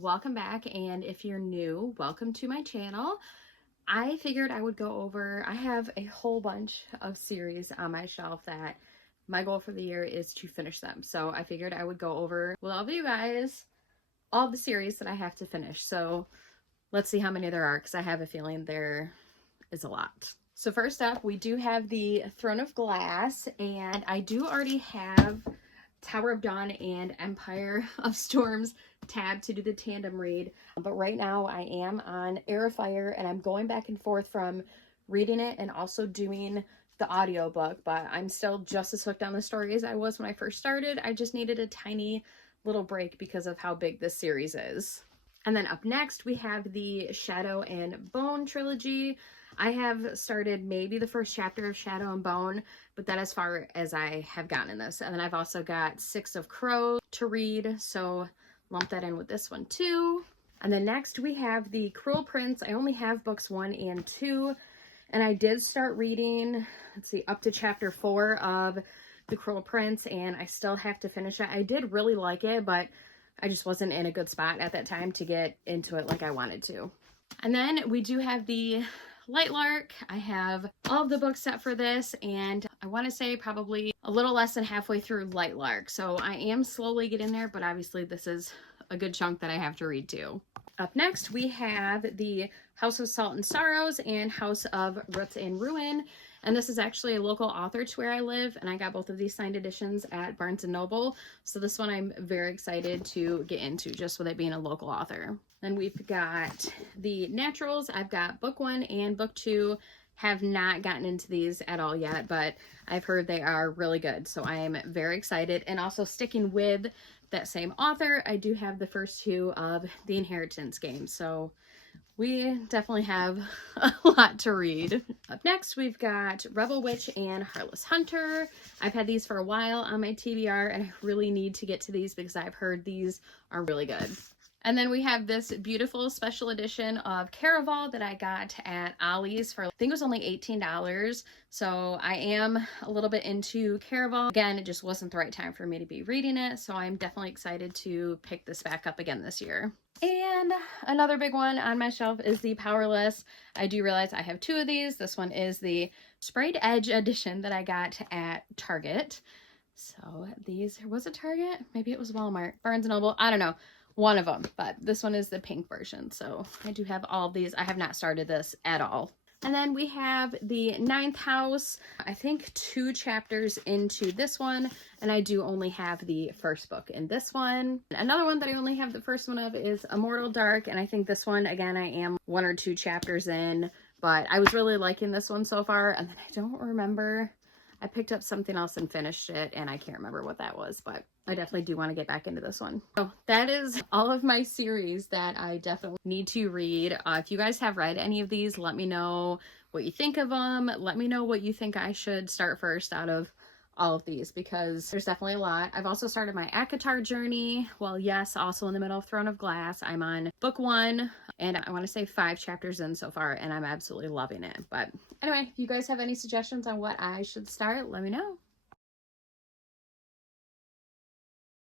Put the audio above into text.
welcome back, and if you're new, welcome to my channel. I figured I would go over, I have a whole bunch of series on my shelf that my goal for the year is to finish them. So I figured I would go over with all of you guys all the series that I have to finish. So let's see how many there are, because I have a feeling there is a lot. So first up, we do have the Throne of Glass, and I do already have Tower of Dawn and Empire of Storms tab to do the tandem read, but right now I am on Air of Fire, and I'm going back and forth from reading it and also doing the audiobook, but I'm still just as hooked on the story as I was when I first started. I just needed a tiny little break because of how big this series is. And then up next we have the Shadow and Bone trilogy. I have started maybe the first chapter of Shadow and Bone, but that as far as I have gotten in this. And then I've also got Six of Crows to read, so lump that in with this one too. And then next we have the Cruel Prince. I only have books 1 and 2, and I did start reading, let's see, up to chapter 4 of the Cruel Prince, and I still have to finish it. I did really like it, but I just wasn't in a good spot at that time to get into it like I wanted to. And then we do have the Light Lark. I have all of the books set for this, and I want to say probably a little less than halfway through Light Lark. So I am slowly getting there, but obviously this is a good chunk that I have to read too. Up next, we have the House of Salt and Sorrows and House of Roots and Ruin. And this is actually a local author to where I live, and I got both of these signed editions at Barnes & Noble. So this one I'm very excited to get into, just with it being a local author. Then we've got the Naturals. I've got book 1 and book 2. Have not gotten into these at all yet, but I've heard they are really good. So I am very excited. And also sticking with that same author, I do have the first 2 of the Inheritance games. So we definitely have a lot to read. Up next, we've got Rebel Witch and Heartless Hunter. I've had these for a while on my TBR, and I really need to get to these because I've heard these are really good. And then we have this beautiful special edition of Caraval that I got at Ollie's for, I think it was only $18. So I am a little bit into Caraval. Again, it just wasn't the right time for me to be reading it. So I'm definitely excited to pick this back up again this year. And another big one on my shelf is the Powerless. I do realize I have 2 of these. This one is the Sprayed Edge edition that I got at Target. So these, was it Target? Maybe it was Walmart, Barnes & Noble, I don't know. One of them, but this one is the pink version. So I do have all of these. I have not started this at all. And then we have the Ninth House. I think 2 chapters into this one, and I do only have the first book in this one. Another one that I only have the first one of is Immortal Dark, and I think this one, again, I am 1 or 2 chapters in, but I was really liking this one so far, and then I don't remember. I picked up something else and finished it, and I can't remember what that was, but I definitely do want to get back into this one. So that is all of my series that I definitely need to read. If you guys have read any of these, let me know what you think of them. Let me know what you think I should start first out of all of these, because there's definitely a lot. I've also started my ACOTAR journey. Well, yes, also in the middle of Throne of Glass. I'm on book 1, and I want to say 5 chapters in so far, and I'm absolutely loving it. But anyway, if you guys have any suggestions on what I should start, let me know.